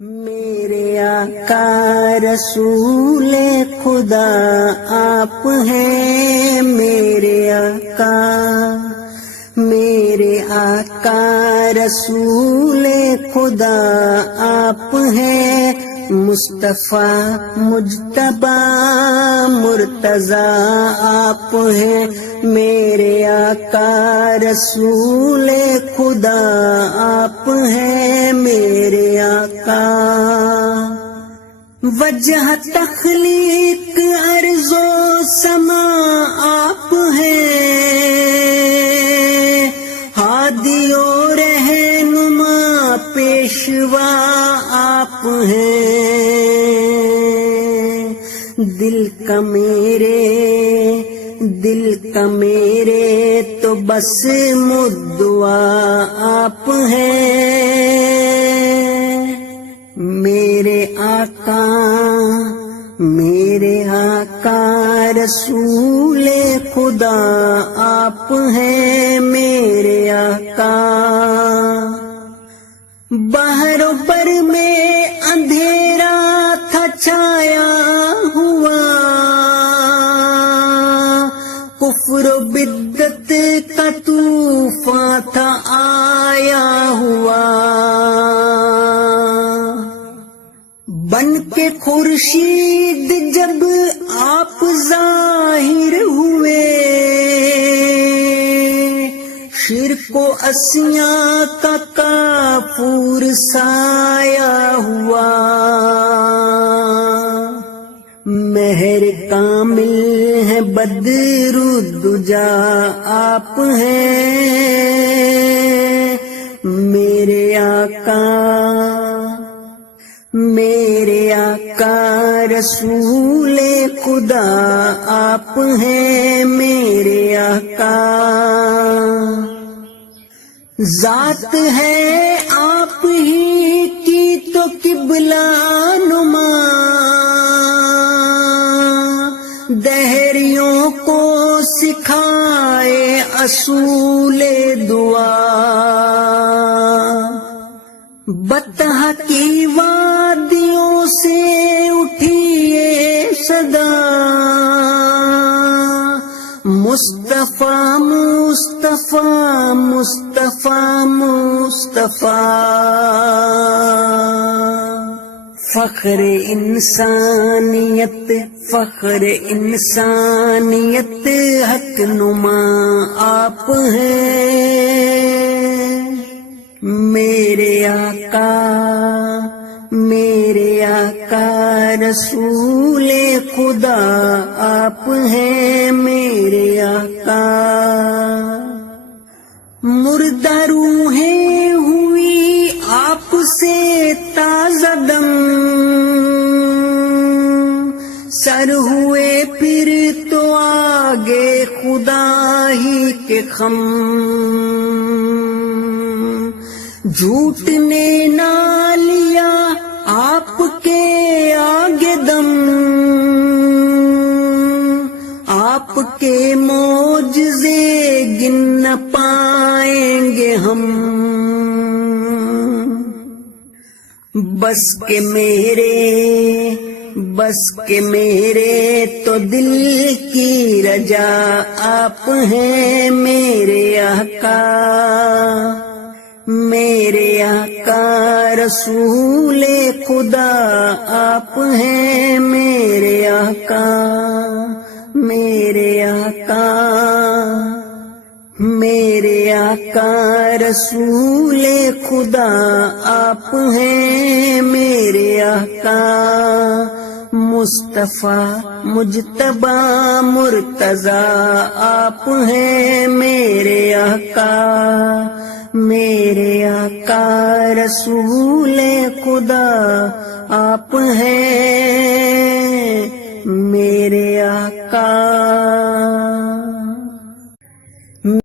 میرے آقا رسول خدا آپ ہیں، میرے آقا رسول خدا آپ ہیں، مصطفیٰ مجتبی مرتضیٰ آپ ہیں، میرے آقا رسول خدا آپ ہیں، میرے آقا وجہ تخلیق ارض و سما آپ ہیں، ہادی و رہنما پیشوا آپ ہیں، دل کا میرے تو بس مدعا آپ ہیں، میرے آقا رسول خدا آپ ہیں، میرے آقا بحر و بر میں اندھیرا تھا چھایا ہوا، کفر و بدعت کا طوفان تھا آیا ہوا، بن کے خورشید جب آپ ظاہر ہوئے، شرک و عصیاں کا کافور سایہ ہوا، مہر کامل ہے بدر الدجا آپ ہیں، میرے آقا رسول خدا آپ ہیں، میرے آقا ذات ہے آپ ہی کی تو قبلہ نما، دہریوں کو سکھائے اصول دعا، بطح کی وادیوں سے اٹھیے صدا، مصطفیٰ مصطفیٰ مصطفیٰ مصطفیٰ، فخر انسانیت حق نما آپ ہیں، میرے آقا رسول خدا آپ ہیں، میرے آقا مردہ روحیں ہوئی آپ سے تازہ دم، سر ہوئے پھر تو آگے خدا ہی کے خم، جھوٹ نے نہ لیا آپ کے آگے دم، آپ کے معجزے گن نہ پائیں گے ہم، بس کے میرے تو دل کی رجا آپ ہیں، میرے آقا رسول خدا آپ ہیں، میرے آقا رسول خدا آپ ہیں، میرے آقا مصطفیٰ مجتبی مرتضیٰ آپ ہیں، میرے آقا رسول خدا آپ ہیں، میرے آقا